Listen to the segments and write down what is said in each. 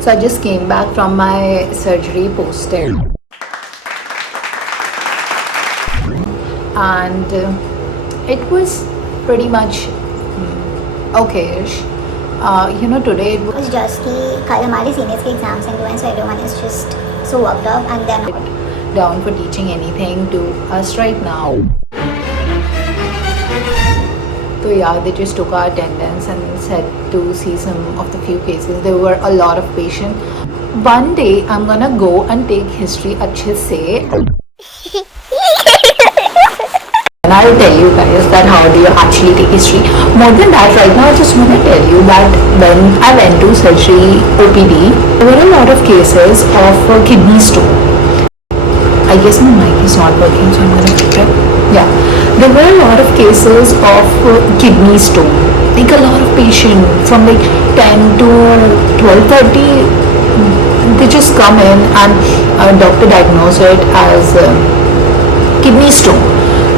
So I just came back from my surgery posted, and it was pretty much okay-ish. Today it was just कि कल हमारे seniors के exams हैं doing, so everyone is just so worked up and then down for teaching anything to us right now. So yeah, they just took our attendance and said to see some of the few cases. There were a lot of patients. One day I'm gonna go and take history अच्छे से. And I'll tell you guys that how do you actually take history. More than that, right now I just want to tell you that when I went to surgery OPD, there were a lot of cases of kidney stone. I guess my mic is not working, so I'm gonna fix it. Yeah, there were a lot of cases of kidney stone. Like a lot of patients from like 10 to 12:30, they just come in and doctor diagnose it as kidney stone.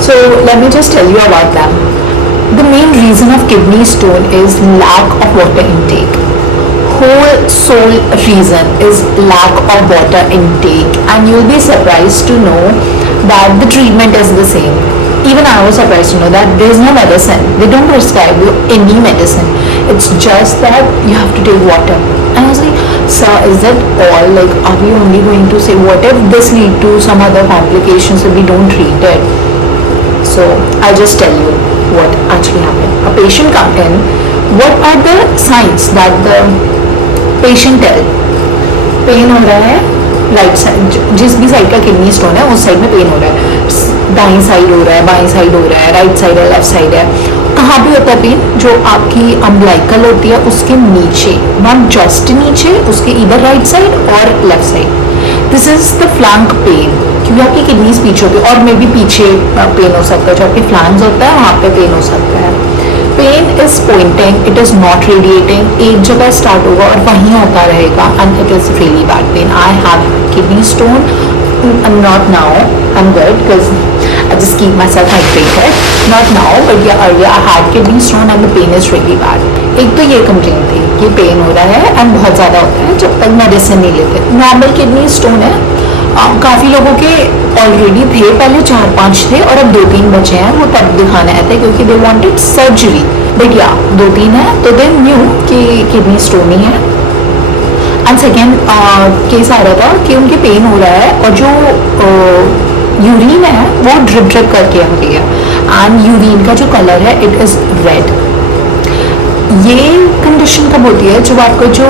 So let me just tell you about them. The main reason of kidney stone is lack of water intake. Whole sole reason is lack of water intake, and you'll be surprised to know that the treatment is the same. Even I was surprised to know that there is no medicine. They don't prescribe you any medicine. It's just that you have to take water. And I was like, sir, is that all? Like, are we only going to say what if this lead to some other complications if we don't treat it? So I'll just tell you what actually happened. A patient come in. What are the signs that the patient tell? Pain हो रहा है right side, जिस भी side का kidney stone है उस side में pen हो रहा है, दाईं साइड हो रहा है, बाईं साइड हो रहा है, राइट साइड है, लेफ्ट साइड है. कहाँ भी होता है पेन? जो आपकी अम्बलाइकल होती है उसके नीचे, नॉट जस्ट नीचे, उसके इधर राइट साइड और left side. This is the flank pain, क्योंकि आपकी किडनीज पीछे होती है, और मे भी पीछे पेन हो सकता है, जो आपके फ्लैंक्स होता है वहाँ पे पेन हो सकता है. Pain is pointing, it is not radiating, एक जगह स्टार्ट होगा और वहीं होता रहेगा, and it is really bad pain. I have kidney stone, not now, I'm good because I just keep myself hydrated. Not now, but yeah, earlier I had kidney stone and the pain is really bad. एक तो ये complaint थी कि pen हो रहा है and बहुत ज़्यादा होता है जब तक मेडिसिन नहीं लेते. नॉर्मल किडनी स्टोन है, काफ़ी लोगों के ऑलरेडी थे, पहले 4-5 थे और अब 2-3 बचे हैं. वो तब दिखाने आए थे क्योंकि दे वांटेड सर्जरी, बट या 2-3 है तो दे न्यू कि किडनी स्टोन ही है. एंड सेकेंड केस आ रहा था कि उनके पेन हो रहा है और जो यूरिन है वो ड्रिप ड्रिप करके आ रही है, एंड यूरिन का जो कलर है इट इज़ रेड. ये कंडीशन कब होती है? जब आपका जो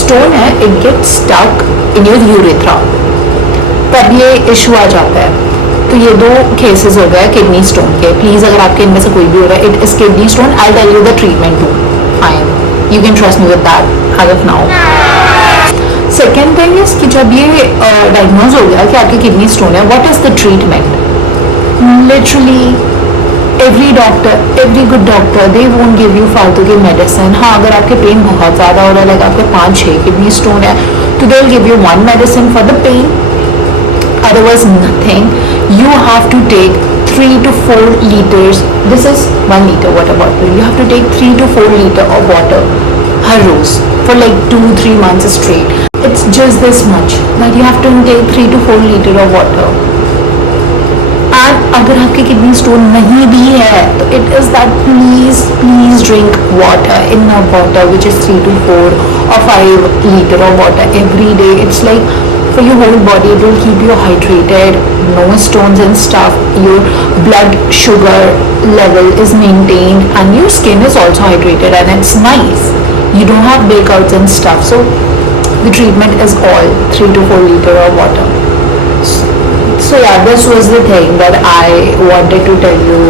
स्टोन है it get stuck in your urethra, तब ये इशू आ जाता है. तो ये 2 केसेस हो गए किडनी स्टोन के. प्लीज़ अगर आपके इनमें से कोई भी हो रहा है, it is kidney stone, I tell you the treatment too. Fine, you can trust me with that as of now. Second thing is कि जब ये डायग्नोज हो गया कि आपकी किडनी स्टोन है, what is the treatment? Literally every doctor, every good doctor, they won't give you फालतू की मेडिसिन. हाँ, अगर आपके पेन बहुत ज़्यादा हो रहा है, लाइक आपके 5-6 किडनी स्टोन है, तो they will give you 1 medicine for the pain, otherwise nothing. You have to take 3 to 4 liters. This is 1 liter water bottle. You have to take 3 to 4 liter of water हर रोज for like 2-3 months straight. It's just this much that you have to take 3 to 4 liter of water. And अगर आपकी kidney stone नहीं भी है तो it is that please drink water, enough water, which is 3 to 4 or 5 liter of water every day. It's like for your whole body, it will keep you hydrated, no stones and stuff, your blood sugar level is maintained, and your skin is also hydrated, and it's nice. You don't have breakouts and stuff. So the treatment is all 3 to 4 liter of water. So yeah, this was the thing that I wanted to tell you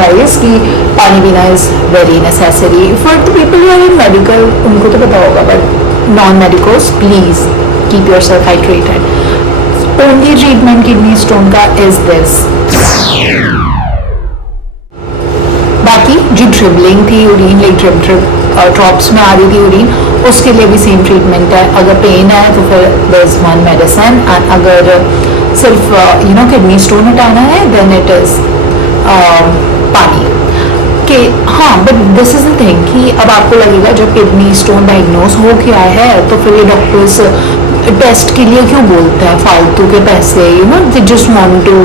guys कि पानी पीना is very necessary for the people who are in medical. उनको तो पता होगा, but non-medicals, please keep yourself hydrated. Only treatment kidney stone का is this. बाकी जो ड्रिबलिंग थी यूरिन, लाइक ड्रिप ड्रॉप्स में आ रही थी यूरिन, उसके लिए भी सेम ट्रीटमेंट है. अगर पेन है तो फिर देयर इज 1 मेडिसिन, एंड अगर सिर्फ किडनी स्टोन हटाना है देन इट इज पानी. कि हाँ, but this is the thing कि अब आपको लगेगा जब किडनी स्टोन डायग्नोस हो गया है तो फिर ये डॉक्टर्स टेस्ट के लिए क्यों बोलते हैं फालतू के पैसे, you know they just want to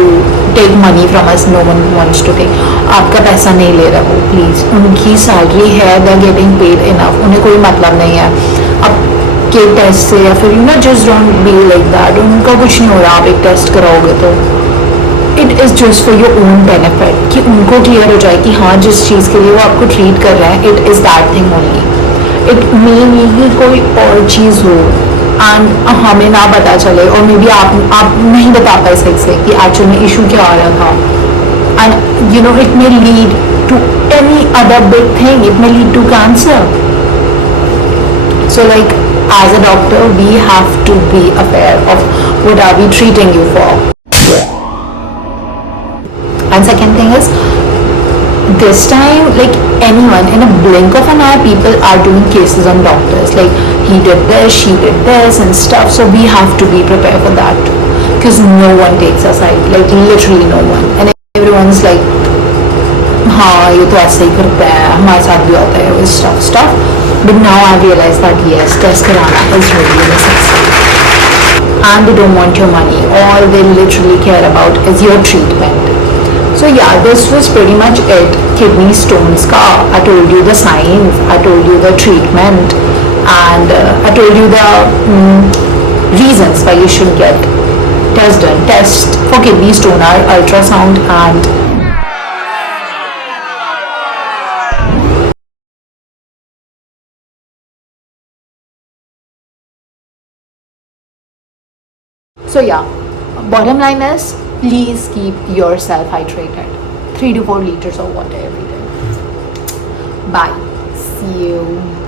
take money from us, no one wants to take. आपका पैसा नहीं ले रहा वो, प्लीज़, उनकी सैलरी है, they are getting paid enough, उन्हें कोई मतलब नहीं है अब के टेस्ट से, या फिर you know just don't be like that, उनका कुछ नहीं हो रहा आप एक टेस्ट कराओगे तो। It is just for your own benefit कि उनको क्लियर हो जाए कि हाँ जिस चीज़ के लिए वो आपको ट्रीट कर रहे हैं it is that thing only, it may be कि कोई और चीज़ हो एंड हमें ना पता चले, और मे बी आप नहीं बता पाए सही से कि एक्चुअल में इशू क्या आ रहा था, and you know it may lead to any other big thing, it may lead to cancer. So like as a doctor we have to be aware of what are we treating you for. And second thing is, this time like anyone in a blink of an eye people are doing cases on doctors like he did this, she did this and stuff, so we have to be prepared for that too because no one takes a side, like literally no one, and everyone's like हाँ ये तो ऐसे ही करता है, हमारे साथ भी होता है वो stuff, but now I realize that yes, test कराना is really necessary and they don't want your money, all they literally care about is your treatment. So yeah, this was pretty much it. Kidney stones ka, I told you the signs, I told you the treatment, and I told you the reasons why you should get test done. Tests for kidney stone are ultrasound and so yeah, bottom line is please keep yourself hydrated, 3 to 4 liters of water every day. Bye, see you.